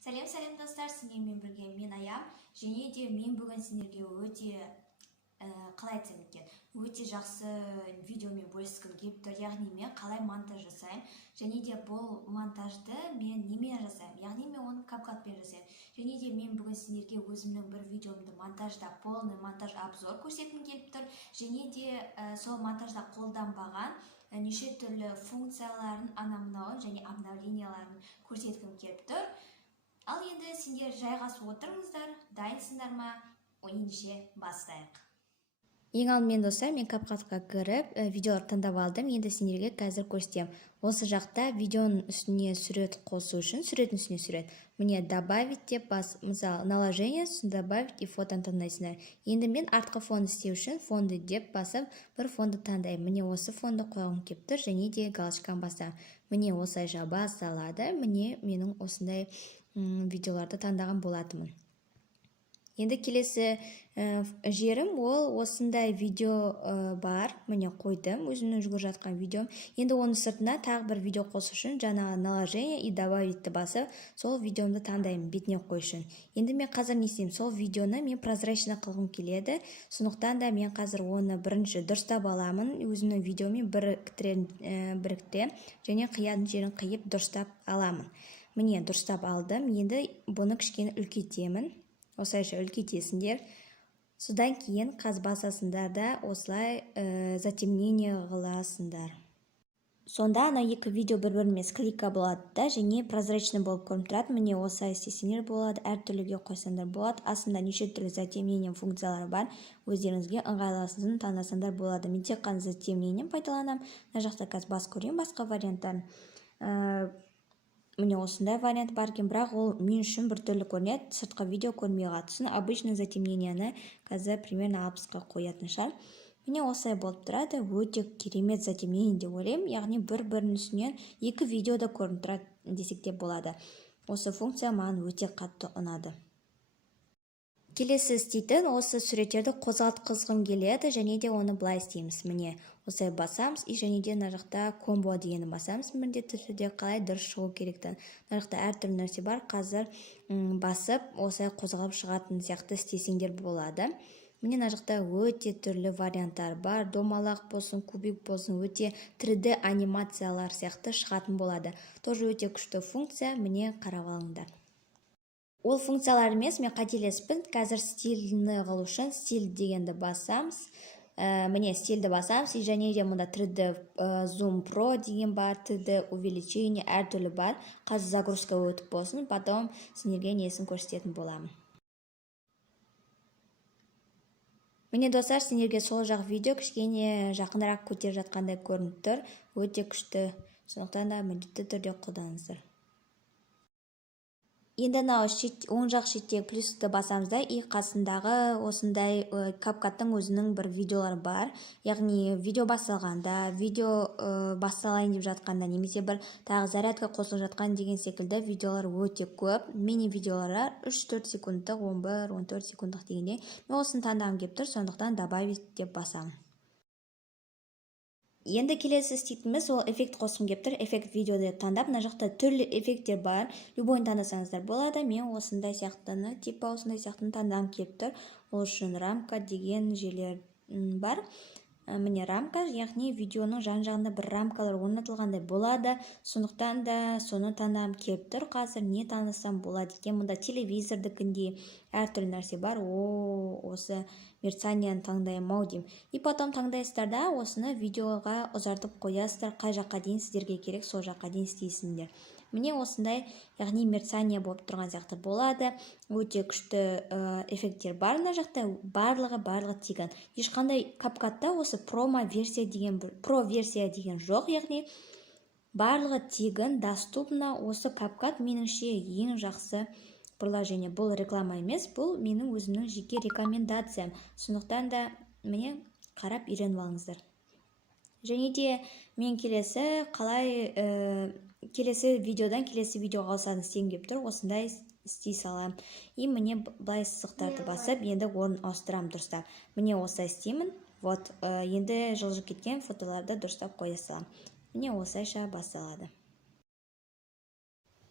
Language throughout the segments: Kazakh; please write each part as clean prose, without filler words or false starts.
Сәлем достар, сіздермен бірге мен Аям, және де мен бүгін сіздерге өте жақсы видеомен бөліскім келіп тұр. Яғни мен қалай монтаж жасаймын, және де бұл монтажды мен немен жасаймын, яғни мен оны CapCutпен жасаймын. Және де мен бүгін сіздерге өзімнің бір видеомды монтажда полный монтаж обзор көрсеткім келіп тұр. Және де сол монтажда қолданбаған неше түрлі функцияларын, анамынауын және обновленияларын көрсеткім келіп тұр. Ал енді сендер жайғасып отырыңыздар, дайынсыңдар ма? Ендеше бастайық. Ең алдымен достар, мен CapCutқа кіріп, видеолар таңдап алдым. Енді сендерге қазір көрсетемін. Осы жақта видеоның үстіне сурет қосу үшін, суреттің үстіне сурет. Міне добавить деп бас, мысалы, наложение, добавить и фотоны таңдайсыңдар. Енді мен артқы фон істеу үшін фонды деп басып, бір фонды таңдаймын. Міне осы фонды қойғым келіп тұр, және де галочканы басамын. Міне осылайша басталады. Міне менің осындай видеоларды таңдаған болатынмын. Енді келесі жерім ол осындай видео бар. Міне қойдым, өзімнің жүгіріп жатқан видеом. Енді оның сыртына тағы бір видео қосу үшін жаңағы наложение и добавитті басып, сол видеомды таңдаймын, бетіне қою үшін. Енді мен қазір не істеймін? Сол видеоны мен прозрачный қылғым келеді. Сондықтан да мен қазір оны бірінші дұрыстап аламын, өзімнің видеомен біріктіре және қиятын жерін қиып дұрыстап аламын. Міне дұрыстап алдым. Енді бұны кішкене үлкейтемін. Осылайша үлкейтесіңдер. Содан кейін басасыңдар да осылай затемнение қыласыңдар. Сонда ана екі видео бір-бірімен склейка болады да, және прозрачный болып көрініп тұрады. Міне осылай істесеңдер болады, әртүрліге қойсаңдар болады. Астында неше түрлі затемнение функциялары бар. Өздеріңізге ыңғайлысын таңдасаңдар болады. Мен тек қана затемнениені пайдаланамын. Мына жақта қазір бас көрейін, басқа варианттарын. Міне осындай вариант бар екен, бірақ ол мен үшін біртүрлі көрінеді, сыртқы видео көрмей қалады. Сосын обычный затемнениені қазір примерно 60-қа қоятын шығар. Міне осылай болып тұрады, өте керемет затемнение деп ойлаймын. Яғни бір-бірінің үстінен екі видеода көрініп тұрады десек те болады. Осы функция маған өте қатты ұнады. Келесі істейтін осы суреттерді қозғалтқызғым келеді, және де оны былай істейміз. Міне осылай басамыз, және де мына жақта комбо дегенді басамыз. Міндетті түрде қалай дұрыс шығу керектігін. Мына жақта әртүрлі нәрсе бар. Қазір басып, осылай қозғалып шығатын сияқты істесеңдер болады. Міне мына жақта өте түрлі варианттар бар. Домалақ болсын, кубик болсын, өте 3D анимациялар сияқты шығатын болады. Тоже өте күшті функция. Міне қарап алыңдар. Ол функциялар емес, мен қателеспін. Қазір стильні қылу үшін стиль дегенді басамыз. Міне стильді басамыз, және де мұнда 3D Zoom Pro деген бар, 3D увеличение әртүрлі бар. Қазір загрузка өтіп болсын, потом сендерге несін көрсететін боламын. Міне достар, сендерге сол жақ видео кішкене жақынырақ көтеріп жатқандай көрініп тұр. Өте күшті. Сондықтан да міндетті түрде қолданыңыздар. Енді оң жақ шеттегі плюсті басамызда, и қасындағы осындай CapCut'тың өзінің бір видеолар бар. Яғни видео басталғанда, видео басталайын деп жатқанда, немесе бір тағы зарядка қосылып жатқан деген секілді видеолар өте көп. Мини видеолар 3-4 секундтық, 11-14 секундтық дегенде. Мен осыны таңдағым келіп тұр, сондықтан добавить деп басамын. Енді келесі істейтініміз ол эффект қосқым келіп тұр. Эффект видеоды таңдап, мына жақта түрлі эффекттер бар. Любойын таңдасаңыздар болады. Мен осындай сияқтыны, типа осындай сияқтыны таңдағым келіп тұр. Ол үшін рамка деген жерлер бар. Міне рамка, яғни видеоның жан-жағында бір рамкалар орнатылғандай болады. Сондықтан да соны таңдағым келіп тұр. Қазір не таңдасам болады екен? Мұнда телевизордікіндей әртүрлі нәрсе бар. Осы мерцанияны таңдаймау деймін. И потом таңдайсыздар да осыны видеоға ұзартып қоясыздар. Қай жаққа дейін сіздерге керек, сол жаққа дейін істейсіңдер. Міне осындай, яғни мерцания болып тұрған сияқты болады. Өте күшті эффекттер бар мына жақта, барлығы тегін. Ешқандай CapCut'та осы про версия деген жоқ, яғни барлығы тегін, доступна. Осы CapCut меніңше ең жақсы приложение. Бұл реклама емес, бұл менің өзімнің жеке рекомендациям. Сондықтан да міне қарап үйреніп алыңыздар. Және де мен келесі видеодан келесі видеоға ауысатын істегім келіп тұр. Осындай істей салам. И міне былай сызықтарды басып, енді орын ауыстырамын дұрыстап. Міне осылай істеймін. Енді жылжып кеткен фотоларды дұрыстап қоя салам. Міне осылайша басталады.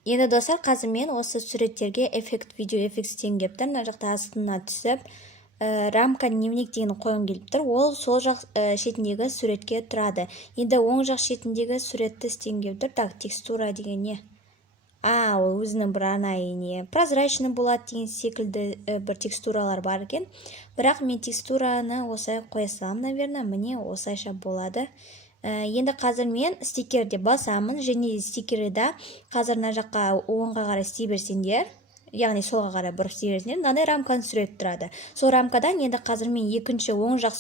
Енді достар, қазір мен осы суреттерге эффект, видео эффект істегім келіп тұр. Мына жақта астына түсіп, рамка дневник деген қойғым келіп тұр. Ол сол жақ шетіндегі суретке тұрады. Енді оң жақ шетіндегі суретті істегім келіп тұр. Так, текстура деген не? Ол өзінің бір арнайы не прозрачный болады деген секілді бір текстуралар бар екен. Бірақ мен текстураны осылай қоя саламын, наверное. Міне осылайша болады. Енді қазір мен стикерде басамын, және стикерді қазір мына жаққа оңға қарай істей берсеңдер, яғни солға қарай бұрып істей берсеңдер, мынандай рамканың суреті тұрады. Сол рамкадан енді қазір мен екінші оң жақ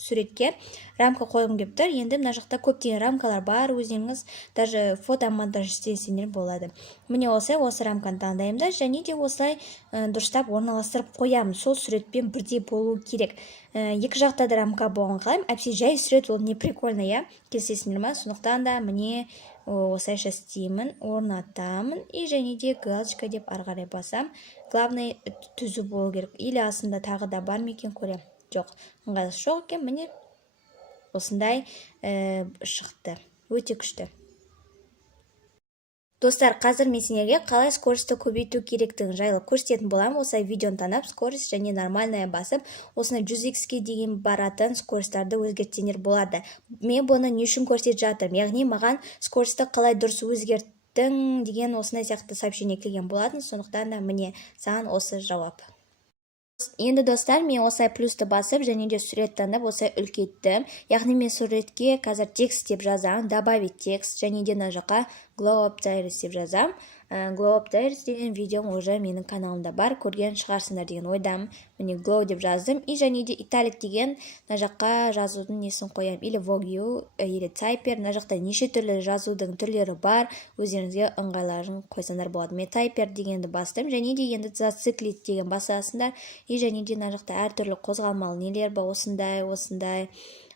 суретке рамка қойғым келіп тұр. Енді мына жақта көптеген рамкалар бар, өзіңіз даже фотомонтаж істесеңдер болады. Міне осы рамканы таңдаймын да, және де осылай дұрыстап орналастырып қоямын. Сол суретпен бірдей болу керек. Екі жақта да рамка болған қалаймын. Әпсе жай сурет, ол не прикольно, я? Келісесіңдер ма? Сондықтан да міне осылайша істеймін, орнатамын и және де галочка деп ары қарай басам. Главное түзу болу керек. Или астында тағы да бар ма екен, көрем. Жоқ, ыңғайлы жоқ екен. Міне осындай шықты. Өте күшті. Достар, қазір мен сендерге қалай скоростьті көбейту керектігін жайлы көрсететін боламын. Осылай видеоны танып, скорость және нормальная басып, осыны 100x-ке деген баратын скоросттарды өзгертсеңдер болады. Мен бұны не үшін көрсетіп жатырмын? Яғни маған скоростьті қалай дұрыс өзгерттің деген осындай сияқты сообщение келген болатын. Сондықтан да міне саған осы жауап. Енді достар, мен осылай плюсті басып, және де сурет таңдап осылай үлкейттім. Яғни мен суретке қазір текст деп жазамын, добавить текст, және де мына жаққа Glow Up Diaries деп жазам. Glow Up Diaries деген видеом уже менің каналымда бар, көрген шығарсыңдар деген ойдамын. Міне Glow деп жаздым, и және де Italic деген мына жаққа жазудың несін қоямын. Или Vogue, или Typer, мына жақта неше түрлі жазудың түрлері бар, өздеріңізге ыңғайларын қойсаңдар болады. Мен Typer дегенді бастым, және де енді зациклить деген басасыңдар, и және де мына жақта әртүрлі қозғалмалы нелер бар, осындай,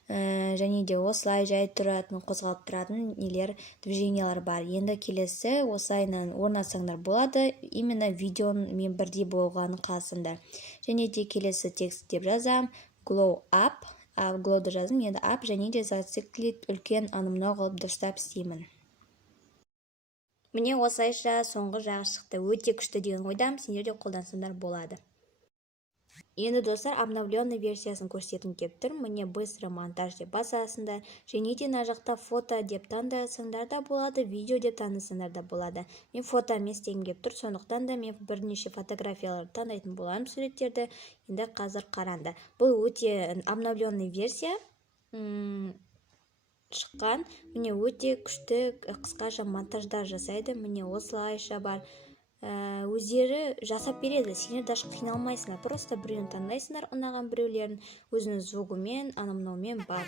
және де осылай жай тұратын, қозғалып тұратын нелер, движениялар бар. Енді келесі осылайынан орнатсаңдар болады, именно видеоның мен бірдей болғаны қаласында. Және де келесі текст деп жазам, Glow Up, Glow'ды жазым, енді Up, және де зациклит үлкен анымнау қылып дұрыстап істеймін. Міне осылайша соңғы жағы шықты. Өте күшті деген ойдам, сендер де қолдансаңдар болады. Енді достар, обновленный версиясын көрсетім келіп тұр. Міне быстрый монтаж деп басасында, және де мына жақта фото деп таңдасаңдар да болады, видео деп таңдасаңдар да болады. Мен фотомен істегім келіп тұр, сондықтан да мен бірнеше фотографияларды таңдайтын боламын суреттерді. Енді қазір қараңдар. Бұл өте обновленный версия шыққан. Міне өте күшті қысқаша монтаждар жасайды. Міне осылайша бар. Өздері жасап береді, сендер даже қиналмайсыңдар, просто біреуін таңдайсыңдар, ұнаған біреулерін, өзінің звугымен, анымнаумен бар,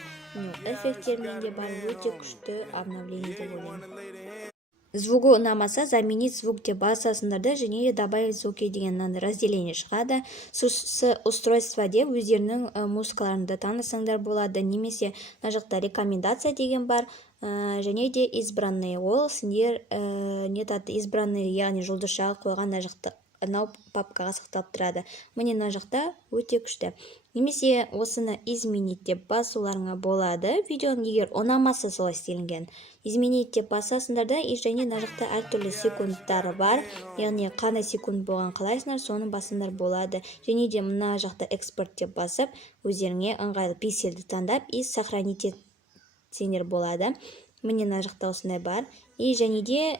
эффекттермен де бар, өте күшті обновление деп ойлаймын. Звугы ұнамаса, заменить звук деп басасыңдар да, және де добавить звуки деген разделение шығады. С устройства деп өздерінің музыкаларында таңдасаңдар болады, немесе мына жақта рекомендация деген бар, және де избранные, ол сендер избранные, яғни жұлдызша қойған мына жақта анау папкаға сақталып тұрады. Міне мына жақта өте күшті. Немесе осыны изменить деп басуларыңа болады. Видеоның егер ұнамаса солай істелінген. Изменить деп басасыңдар да, және мына жақта әртүрлі секундтары бар. Яғни қандай секунд болған қалайсыңдар, соны басыңдар болады. Және де мына жақта экспорт деп басып, өздеріңе ыңғайлы пиксельді таңдап, и сохранить етсеңдер болады. Міне мына жақта осындай бар. И және де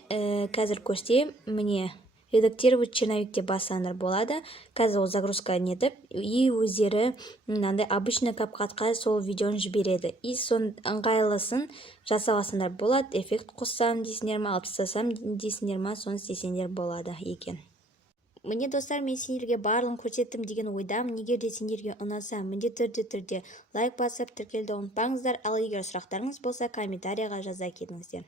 қазір көрсетейін, міне редактировать черновик деп бассаңдар болады. Қазір ол загрузка нетіп, и өздері мынандай обычный капкатқа сол видеоны жібереді. И сон ыңғайлысын жасаласыңдар болады. Эффект қоссам дейсіңдер ма, алып тастасам дейсіңдер ма, соны істесеңдер болады екен. Міне достар, мен сендерге барлығын көрсеттім деген ойдамын. Егер де сендерге ұнаса, міндетті түрде лайк басып, тіркелуді ұмытпаңыздар. Ал егер сұрақтарыңыз болса, комментарияға жаза кетіңіздер.